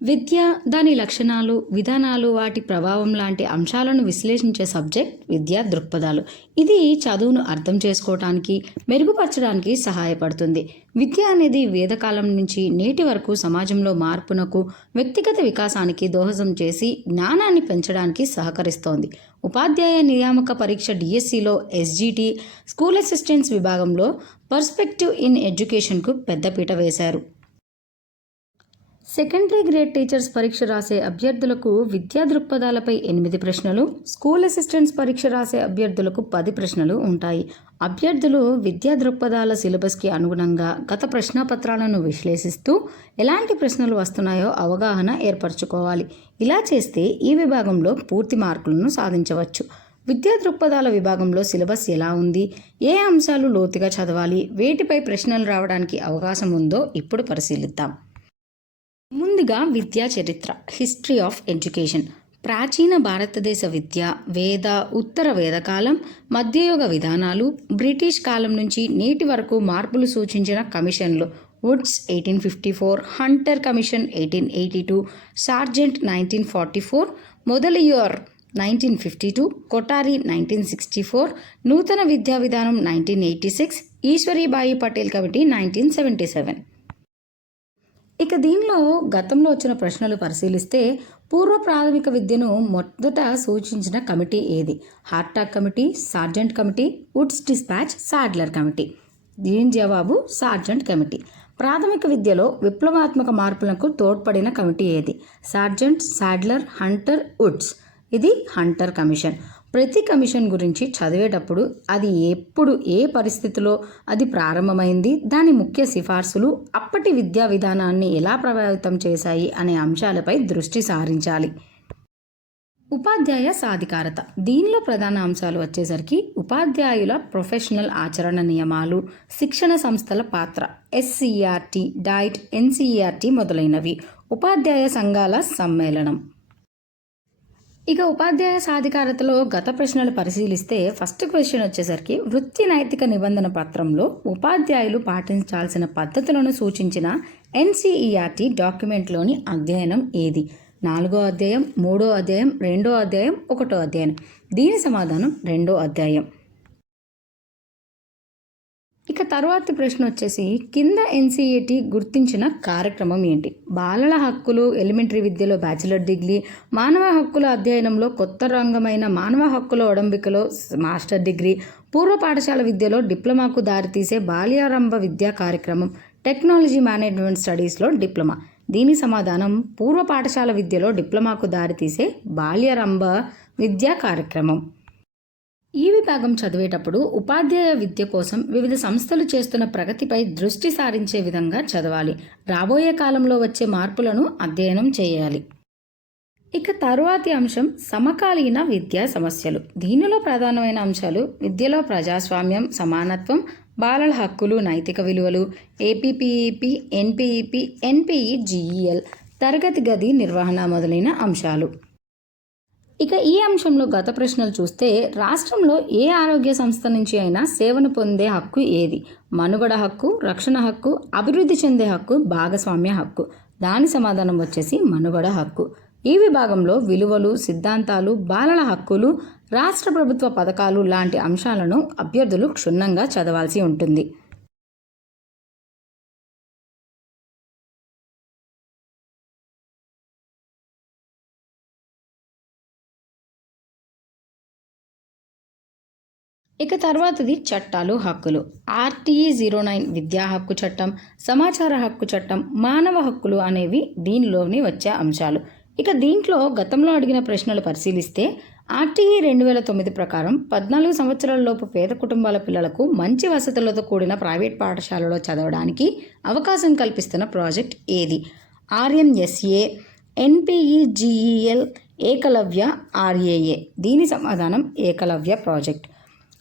విద్య దాని లక్షణాలు విధానాలు వాటి ప్రభావం లాంటి అంశాలను విశ్లేషించే సబ్జెక్ట్ విద్యా దృక్పథాలు. ఇది చదువును అర్థం చేసుకోవటానికి మెరుగుపరచడానికి సహాయపడుతుంది. విద్య అనేది వేదకాలం నుంచి నేటి వరకు సమాజంలో మార్పునకు వ్యక్తిగత వికాసానికి దోహదం చేసి జ్ఞానాన్ని పెంచడానికి సహకరిస్తోంది. ఉపాధ్యాయ నియామక పరీక్ష డిఎస్సిలో ఎస్జిటి స్కూల్ అసిస్టెంట్స్ విభాగంలో పర్స్పెక్టివ్ ఇన్ ఎడ్యుకేషన్కు పెద్దపీట వేశారు. సెకండరీ గ్రేడ్ టీచర్స్ పరీక్ష రాసే అభ్యర్థులకు విద్యా దృక్పథాలపై ఎనిమిది ప్రశ్నలు స్కూల్ అసిస్టెంట్స్ పరీక్ష రాసే అభ్యర్థులకు పది ప్రశ్నలు ఉంటాయి. అభ్యర్థులు విద్యా దృక్పథాల సిలబస్కి అనుగుణంగా గత ప్రశ్నాపత్రాలను విశ్లేషిస్తూ ఎలాంటి ప్రశ్నలు వస్తున్నాయో అవగాహన ఏర్పరచుకోవాలి. ఇలా చేస్తే ఈ విభాగంలో పూర్తి మార్కులను సాధించవచ్చు. విద్యా దృక్పథాల విభాగంలో సిలబస్ ఎలా ఉంది? ఏ అంశాలు లోతుగా చదవాలి? వేటిపై ప్రశ్నలు రావడానికి అవకాశం ఉందో ఇప్పుడు పరిశీలిద్దాం. ముందుగా విద్యా చరిత్ర హిస్టరీ ఆఫ్ ఎడ్యుకేషన్. ప్రాచీన భారతదేశ విద్య వేద ఉత్తర వేదకాలం మధ్యయుగ విధానాలు బ్రిటిష్ కాలం నుంచి నేటి వరకు మార్పులు సూచించిన కమిషన్లు. Woods eighteen fifty four Hunter commission eighteen eighty two Sargent nineteen forty four Mudaliar nineteen fifty two Kothari nineteen sixty four నూతన విద్యా విధానం nineteen eighty six Ishwaribai Patel committee nineteen seventy seven. ఇక దీనిలో గతంలో వచ్చిన ప్రశ్నలు పరిశీలిస్తే పూర్వ ప్రాథమిక విద్యను మొదట సూచించిన కమిటీ ఏది? Hartog committee Sargent committee Wood's dispatch Sadler committee. దీని జవాబు సార్జెంట్ కమిటీ. ప్రాథమిక విద్యలో విప్లవాత్మక మార్పులకు తోడ్పడిన కమిటీ ఏది? Sargent Sadler Hunter Woods. ఇది హంటర్ కమిషన్. ప్రతి కమిషన్ గురించి చదివేటప్పుడు అది ఎప్పుడు ఏ పరిస్థితిలో అది ప్రారంభమైంది దాని ముఖ్య సిఫార్సులు అప్పటి విద్యా విధానాన్ని ఎలా ప్రభావితం చేశాయి అనే అంశాలపై దృష్టి సారించాలి. ఉపాధ్యాయ సాధికారత. దీనిలో ప్రధాన అంశాలు వచ్చేసరికి ఉపాధ్యాయుల ప్రొఫెషనల్ ఆచరణ నియమాలు శిక్షణ సంస్థల పాత్ర ఎస్సీఆర్టీ డైట్ ఎన్సీఆర్టీ మొదలైనవి. ఉపాధ్యాయ సంఘాల సమ్మేళనం. ఇక ఉపాధ్యాయ సాధికారతలో గత ప్రశ్నలు పరిశీలిస్తే ఫస్ట్ క్వశ్చన్ వచ్చేసరికి వృత్తి నైతిక నిబంధన పత్రంలో ఉపాధ్యాయులు పాటించాల్సిన పద్ధతులను సూచించిన ఎన్సీఈఆర్టీ డాక్యుమెంట్లోని అధ్యయనం ఏది? నాలుగో అధ్యాయం మూడో అధ్యాయం రెండో అధ్యాయం ఒకటో అధ్యాయం. దీని సమాధానం రెండో అధ్యాయం. ఇక తర్వాతి ప్రశ్న వచ్చేసి కింద ఎన్సీఏటి గుర్తించిన కార్యక్రమం ఏంటి? బాలల హక్కులు ఎలిమెంటరీ విద్యలో బ్యాచిలర్ డిగ్రీ మానవ హక్కుల అధ్యయనంలో కొత్త రంగమైన మానవ హక్కుల ఒడంబికలో మాస్టర్ డిగ్రీ పూర్వ పాఠశాల విద్యలో డిప్లొమాకు దారితీసే బాల్యారంభ విద్యా కార్యక్రమం టెక్నాలజీ మేనేజ్మెంట్ స్టడీస్లో డిప్లొమా. దీని సమాధానం పూర్వ పాఠశాల విద్యలో డిప్లొమాకు దారితీసే బాల్యారంభ విద్యా కార్యక్రమం. ఈ విభాగం చదివేటప్పుడు ఉపాధ్యాయ విద్య కోసం వివిధ సంస్థలు చేస్తున్న ప్రగతిపై దృష్టి సారించే విధంగా చదవాలి. రాబోయే కాలంలో వచ్చే మార్పులను అధ్యయనం చేయాలి. ఇక తరువాతి అంశం సమకాలీన విద్యా సమస్యలు. దీనిలో ప్రధానమైన అంశాలు విద్యలో ప్రజాస్వామ్యం సమానత్వం బాలల హక్కులు నైతిక విలువలు ఏపీపీఈపీ ఎన్పీఈపీ ఎన్పీఈ జీఈఎల్ తరగతి గది నిర్వహణ మొదలైన అంశాలు. ఇక ఈ అంశంలో గత ప్రశ్నలు చూస్తే రాష్ట్రంలో ఏ ఆరోగ్య సంస్థ నుంచి అయినా సేవను పొందే హక్కు ఏది? మనుగడ హక్కు రక్షణ హక్కు అభివృద్ధి చెందే హక్కు భాగస్వామ్య హక్కు. దాని సమాధానం వచ్చేసి మనుగడ హక్కు. ఈ విభాగంలో విలువలు సిద్ధాంతాలు బాలల హక్కులు రాష్ట్ర ప్రభుత్వ పథకాలు లాంటి అంశాలను అభ్యర్థులు క్షుణ్ణంగా చదవాల్సి ఉంటుంది. ఇక తర్వాతది చట్టాలు హక్కులు. ఆర్టీఈ జీరో నైన్ విద్యా హక్కు చట్టం సమాచార హక్కు చట్టం మానవ హక్కులు అనేవి దీనిలోని వచ్చే అంశాలు. ఇక దీంట్లో గతంలో అడిగిన ప్రశ్నలు పరిశీలిస్తే ఆర్టీఈ రెండు వేల తొమ్మిది ప్రకారం పద్నాలుగు సంవత్సరాలలోపు పేద కుటుంబాల పిల్లలకు మంచి వసతులతో కూడిన ప్రైవేట్ పాఠశాలలో చదవడానికి అవకాశం కల్పిస్తున్న ప్రాజెక్ట్ ఏది? RMSA NPEGEL Eklavya RAA. దీని సమాధానం Eklavya project.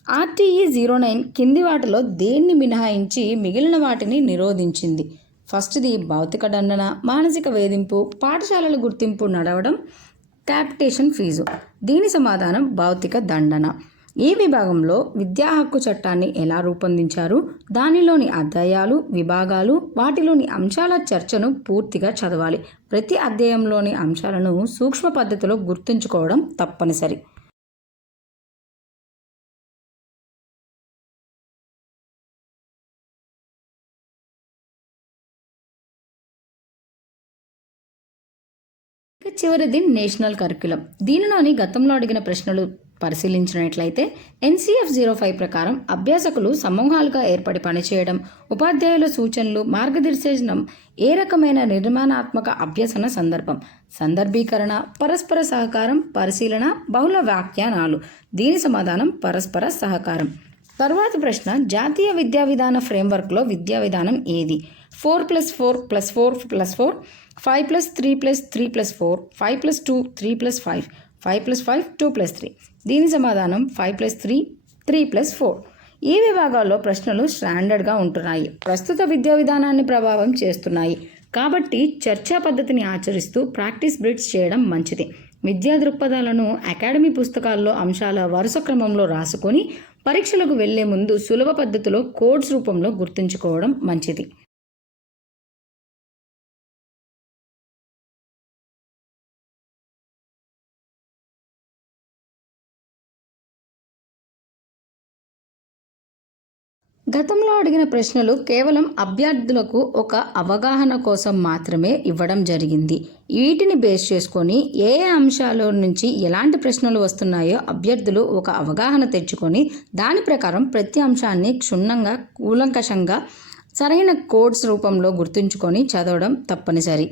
RTE zero nine కింది వాటిలో దేన్ని మినహాయించి మిగిలిన వాటిని నిరోధించింది? ఫస్ట్ది భౌతిక దండన మానసిక వేధింపు పాఠశాలల గుర్తింపు నడవడం క్యాపిటేషన్ ఫీజు. దీని సమాధానం భౌతిక దండన. ఈ విభాగంలో విద్యా హక్కు చట్టాన్ని ఎలా రూపొందించారు? దానిలోని అధ్యాయాలు విభాగాలు వాటిలోని అంశాల చర్చను పూర్తిగా చదవాలి. ప్రతి అధ్యాయంలోని అంశాలను సూక్ష్మ పద్ధతిలో గుర్తుంచుకోవడం తప్పనిసరి. చివరిది నేషనల్ కరికులం దీనిలోని గతంలో అడిగిన ప్రశ్నలు పరిశీలించినట్లయితే ఎన్సీఎఫ్ జీరో ఫైవ్ ప్రకారం అభ్యాసకులు సమూహాలుగా ఏర్పడి పనిచేయడం ఉపాధ్యాయుల సూచనలు మార్గదర్శనం ఏ రకమైన నిర్మాణాత్మక అభ్యసన సందర్భం సందర్భీకరణ పరస్పర సహకారం పరిశీలన బహుళ వ్యాఖ్యానాలు. దీని సమాధానం పరస్పర సహకారం. తరువాతి ప్రశ్న జాతీయ విద్యా విధాన ఫ్రేమ్వర్క్లో విద్యా విధానం ఏది? Four plus four plus four plus four five plus three plus three plus four five plus two three plus five five plus five two plus three. దీని సమాధానం five plus three three plus four. ఈ విభాగాల్లో ప్రశ్నలు స్టాండర్డ్గా ఉంటున్నాయి. ప్రస్తుత విద్యా విధానాన్ని ప్రభావం చేస్తున్నాయి. కాబట్టి చర్చా పద్ధతిని ఆచరిస్తూ ప్రాక్టీస్ బ్రిడ్స్ చేయడం మంచిది. విద్యా దృక్పథాలను అకాడమీ పుస్తకాల్లో అంశాల వరుస క్రమంలో రాసుకొని పరీక్షలకు వెళ్ళే ముందు సులభ పద్ధతిలో కోడ్స్ రూపంలో గుర్తుంచుకోవడం మంచిది. గతంలో అడిగిన ప్రశ్నలు కేవలం అభ్యర్థులకు ఒక అవగాహన కోసం మాత్రమే ఇవ్వడం జరిగింది. వీటిని బేస్ చేసుకొని ఏ అంశాల నుంచి ఎలాంటి ప్రశ్నలు వస్తున్నాయో అభ్యర్థులు ఒక అవగాహన తెచ్చుకొని దాని ప్రకారం ప్రతి అంశాన్ని క్షుణ్ణంగా కూలంకషంగా సరైన కోడ్స్ రూపంలో గుర్తుంచుకొని చదవడం తప్పనిసరి.